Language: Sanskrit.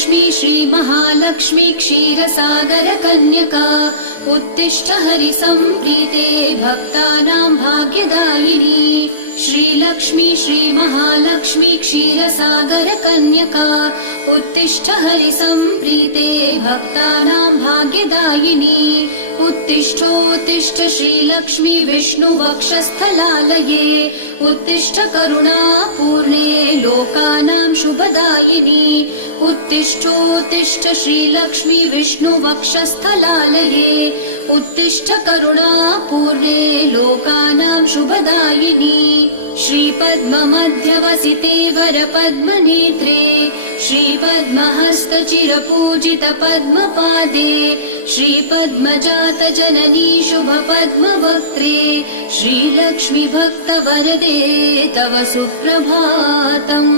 श्रीलक्ष्मी श्रीमहालक्ष्मी क्षीरसागरकन्यका उत्तिष्ठ हरिसम्प्रीते भक्तानां भाग्यदायिनी। श्रीलक्ष्मी श्रीमहालक्ष्मी क्षीरसागरकन्यका उत्तिष्ठ हरिसम्प्रीते भक्तानां भाग्यदायिनी। उत्तिष्ठोत्तिष्ठ श्रीलक्ष्मी विष्णुवक्षस्थलालये उत्तिष्ठ करुणापूर्णे लोकानां शुभदायिनी। उत्तिष्ठोत्तिष्ठ श्रीलक्ष्मी विष्णुवक्षस्थलालये उत्तिष्ठ करुणापूर्णे लोकानां शुभदायिनी। श्रीपद्ममध्यवसिते वरपद्मनेत्रे श्रीपद्महस्तचिरपूजितपद्मपादे श्रीपद्मजातजननी शुभपद्मवक्त्रे श्रीलक्ष्मी भक्तवरदे तव सुप्रभातम्।